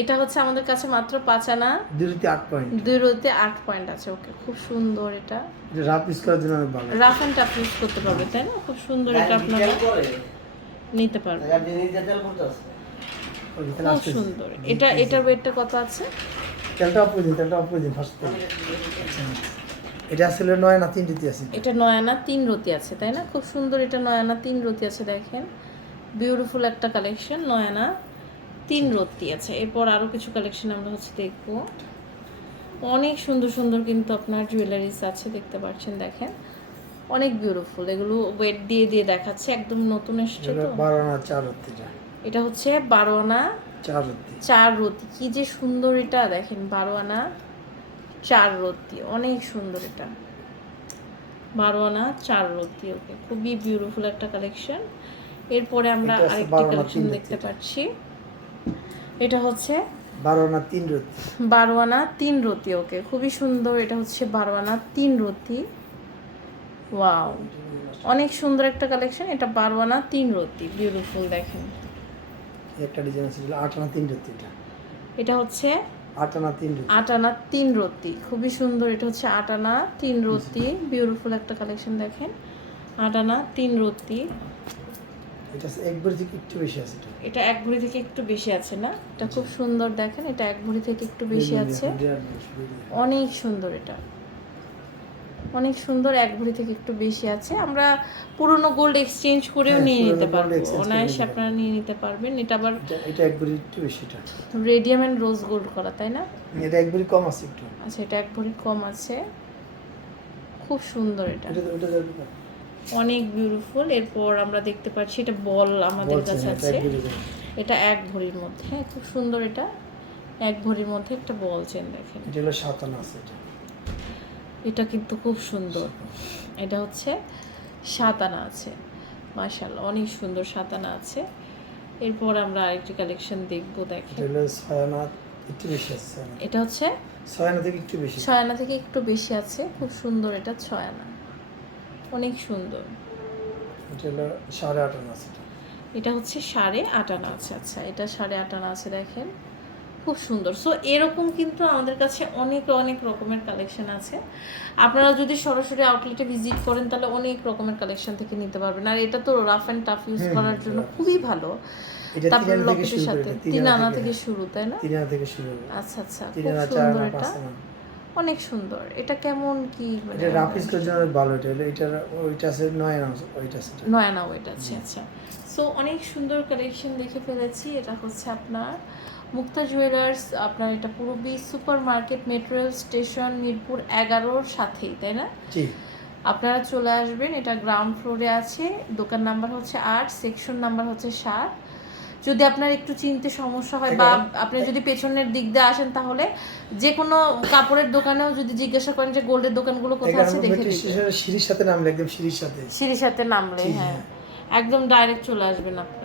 এটা হচ্ছে আমাদের কাছে মাত্র পাঁচ আনা। দুইটি আট পয়েন্ট দুই রোতে আট পয়েন্ট আছে ওকে খুব সুন্দর এটা। রাফ ইউজ করার জন্য ভালো। রাফ অ্যান্ড টাফ ইউজ করতে পারবে তাই না? খুব সুন্দর এটা আপনারা নিতে পারবেন। খুব সুন্দর। এটা এটার ওয়েটটা কত আছে? তেলটা অফ করে দিন তেলটা অফ করে দিন ফার্স্ট এটা আসলে নয় না তিনটিতে আছে। এটা নয় আনা তিন রতি আছে তাই না? খুব সুন্দর এটা নয় আনা তিন রতি আছে দেখেন। বিউটিফুল একটা কালেকশন নয় আনা। তিন রতি আছে এরপর আরও কিছু কালেকশন আমরা হচ্ছে দেখব। অনেক সুন্দর সুন্দর কিন্তু আপনার জুয়েলারিস আছে দেখতে পাচ্ছেন দেখেন। অনেক বিউটিফুল এগুলো ওয়েট দিয়ে দিয়ে দেখাচ্ছে একদম নতুন এসছে এটা তো। চার এটা হচ্ছে বারো আনা চার চার রতি কি যে সুন্দর এটা দেখেন বারো আনা চার রতি অনেক সুন্দর এটা। বারো আনা চার রতি ওকে খুবই বিউটিফুল একটা কালেকশন এরপরে আমরা আরেকটি কালেকশন দেখতে পাচ্ছি। এটা হচ্ছে বারোয়ানা তিন রত্তি বারোয়ানা তিন রতি ওকে। খুবই সুন্দর এটা হচ্ছে বারোয়ানা তিন রতি। ওয়াও। অনেক সুন্দর একটা কালেকশন এটা বারোয়ানা তিন রতি। বিউটিফুল দেখেন। একটা ডিজাইন আছে যেটা আট আনা তিন রত্তিটা এটা। এটা হচ্ছে আট আনা তিন রত্তি আট আনা তিন রতি। খুবই সুন্দর এটা হচ্ছে আট আনা তিন রতি। বিউটিফুল একটা কালেকশন দেখেন। আট আনা তিন রতি। এটা আছে একবার থেকে একটু বেশি আছে এটা। এক ভরি থেকে একটু বেশি আছে না? এটা খুব সুন্দর দেখেন এটা এক ভরি থেকে একটু বেশি আছে। অনেক সুন্দর এটা। অনেক সুন্দর এক ভরি থেকে একটু বেশি আছে। আমরা পুরনো গোল্ড এক্সচেঞ্জ করেও হ্যাঁ, নিয়ে নিতে পারব। অনায়াসে আপনারা নিয়ে নিতে পারবেন। এটা আবার এটা এক ভরি একটু বেশি এটা। রেডিয়াম অ্যান্ড রোজ গোল্ড করা তাই না? এটা এক ভরি কম আছে একটু। আচ্ছা এটা এক ভরি কম আছে। খুব সুন্দর এটা। এটা। অনেক বিউটিফুল এরপর আমরা দেখতে পাচ্ছি এটা বল আমাদের কাছে আছে। এটা এক ভরির মধ্যে। হ্যাঁ খুব সুন্দর এটা। এক ভরির মধ্যে একটা বল চেন দেখেন। এটা হলো সাত আনা আছে এটা। কিন্তু খুব সুন্দর। এটা হচ্ছে সাত আনা আছে। মাশাল্লাহ অনেক সুন্দর সাত আনা আছে। এরপর আমরা আরেকটি কালেকশন দেখব দেখেন। এটা হচ্ছে ছয়ানা থেকে একটু বেশি। ছয় আনা থেকে একটু বেশি আছে। খুব সুন্দর এটা ছয় আনা অনেক সুন্দর। এটা সাড়ে আট আছে এটা। এটা হচ্ছে সাড়ে আট আনা আছে আচ্ছা এটা সাড়ে আট আনা আছে দেখেন। খুব সুন্দর। সো এরকম কিন্তু আমাদের কাছে অনেক অনেক রকমের কালেকশন আছে। আপনারা যদি সরাসরি আউটলেটে ভিজিট করেন তাহলে অনেক রকমের কালেকশন থেকে নিতে পারবেন। আর এটা তো রাফ অ্যান্ড টাফ ইউজ করার জন্য খুবই ভালো। তারপর লকেটের সাথে তিন আনা থেকে শুরু তাই না? তিন আনা থেকে শুরু। আচ্ছা আচ্ছা খুব সুন্দর এটা। অনেক সুন্দর। এটা কেমন কি মানে এটা জন্য ভালো এটা এটা ওইটা আছে নয় আনা ওইটা আছে। নয়ানা ওয়েট আছে আচ্ছা। সো অনেক সুন্দর কালেকশন দেখে ফেলেছি এটা হচ্ছে আপনার মুক্তা জুয়েলার্স আপনার এটা Purabi super market metro station Mirpur এগারোর সাথেই তাই না? জি। আপনারা চলে আসবেন এটা গ্রাউন্ড ফ্লোরে আছে দোকান নাম্বার হচ্ছে আট সেকশন নাম্বার হচ্ছে সাত। যদি আপনার একটু চিনতে সমস্যা হয় বা আপনি যদি পেছনের দিক দিয়ে আসেন তাহলে যে কোনো কাপড়ের দোকানেও যদি জিজ্ঞাসা করেন যে গোল্ডের দোকানগুলো কোথায় আছে দেখে সিঁড়ির সাথে নামলে একদম সিঁড়ির সাথে। সিঁড়ির সাথে নামলে হ্যাঁ। একদম ডাইরেক্ট চলে আসবেন আপনি।